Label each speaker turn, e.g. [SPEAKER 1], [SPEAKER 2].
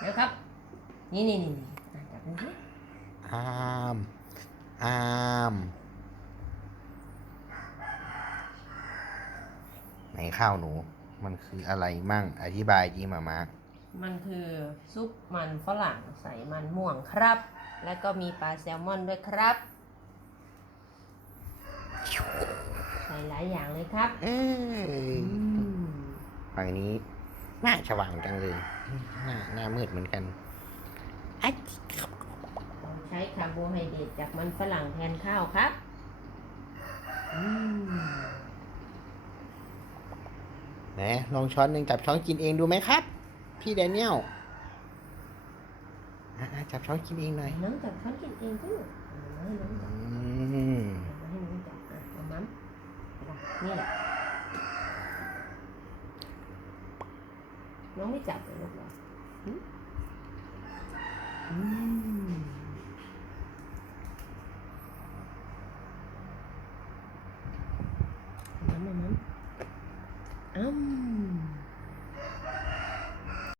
[SPEAKER 1] เดี๋ยวครับ นี่นี่นี่อะจับดูสิ
[SPEAKER 2] อามอามไหนข้าวหนู มันคืออะไรมั่งอธิบายจีมามา
[SPEAKER 1] มันคือซุปมันฝรั่งใส่มันม่วงครับ แล้วก็มีปลาแซลมอนด้วยครับ ใส่หลายอย่างเลยครับ
[SPEAKER 2] เอ้ยฝั่งนี้หน้าฉว่างจังเลยหน้าหน้ามื ดเหมือนกันอะ
[SPEAKER 1] เราใช้คาร์โบไฮเดรตจากมันฝรั่งแทนข้าวครับอืม
[SPEAKER 2] ไหนลองช้อนหนึ่งจับช้อนกินเองดูไหมครับ พี่แดเนียลอะๆจับช้อนกินเองหน่อย
[SPEAKER 1] น้องจับช้อนกินเองก็เอามาให้น้องจับ
[SPEAKER 2] อืม
[SPEAKER 1] เอามาให้น้องจับอะเอามั้มนี่แหละ น้องไม่จับเลยลูกเหรอ หึอืม